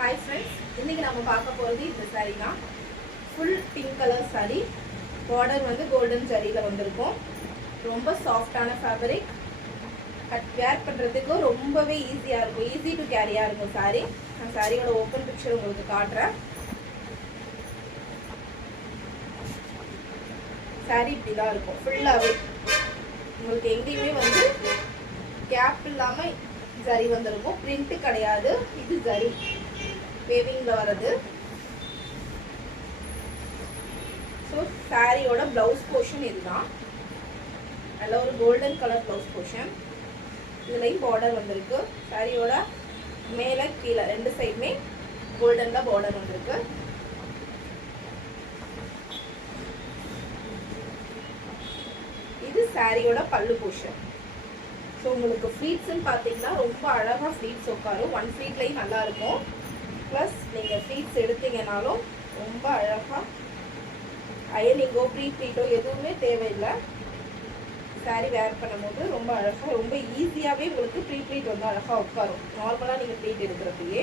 Hi friends, இன்னைக்கு நாம பார்க்க போறது இந்த saree தான். Full pink color saree. Border வந்து golden ஜரியில வந்திருக்கும். ரொம்ப சாஃப்ட்டான fabric. வேர் பண்றதுக்கு ரொம்பவே ஈஸியா இருக்கும். ஈஸி டு கேரியா இருக்கும் saree. நான் சாரியோட ஓபன் பிக்சர் உங்களுக்கு காட்டுறேன். saree இப்படி தான் இருக்கும். ஃபுல்லாவே உங்களுக்கு எங்கேயுமே வந்து கேப் இல்லாம ஜரி வந்திருக்கும். பிரிண்ட் கிடையாது. இது ஜரி வேவிங்ல வரது. ஸோ சாரியோட பிளவுஸ் போர்ஷன் இதுதான். நல்ல ஒரு கோல்டன் கலர் பிளவுஸ் போர்ஷன். இதுலையும் பார்டர் வந்திருக்கு. சாரியோட மேலே கீழே ரெண்டு சைடுமே கோல்டன்ல பார்டர் வந்திருக்கு. இது சாரியோட பல்லு போர்ஷன். ஸோ உங்களுக்கு ஃப்ளீட்ஸ்ன்னு பார்த்தீங்கன்னா ரொம்ப அழகாக ஃப்ளீட்ஸ் உட்காரும். ஒன் ஃப்ளீட்லையும் நல்லா இருக்கும். ப்ளஸ் நீங்கள் ஃப்ளீட்ஸ் எடுத்தீங்கனாலும் ரொம்ப அழகாக அயனிங்கோ ப்ளீட்டோ எதுவுமே தேவையில்லை. சாரீ வேர் பண்ணும்போது ரொம்ப அழகாக ரொம்ப ஈஸியாகவே உங்களுக்கு ப்ளீட் வந்து அழகாக உட்காரும். நார்மலாக நீங்கள் ப்ளீட் எடுக்கிறப்பயே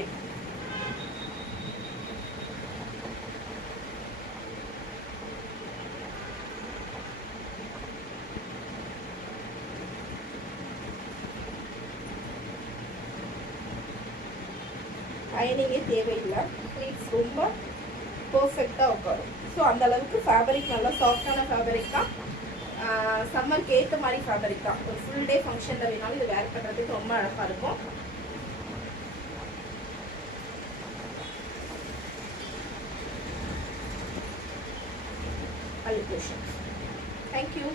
அயனிங்கே தேவையில்லை. ப்ளீட்ஸ் ரொம்ப பர்ஃபெக்டாக உட்காரும். ஸோ அந்த அளவுக்கு ஃபேப்ரிக் நல்லா சாஃப்டான ஃபேப்ரிக் தான். சம்மருக்கு ஏற்ற மாதிரி ஃபேப்ரிக் தான். ஒரு ஃபுல் டே ஃபங்க்ஷனில் வேணாலும் இது வேர் பண்ணுறதுக்கு ரொம்ப அழகாக இருக்கும். All questions. Thank you.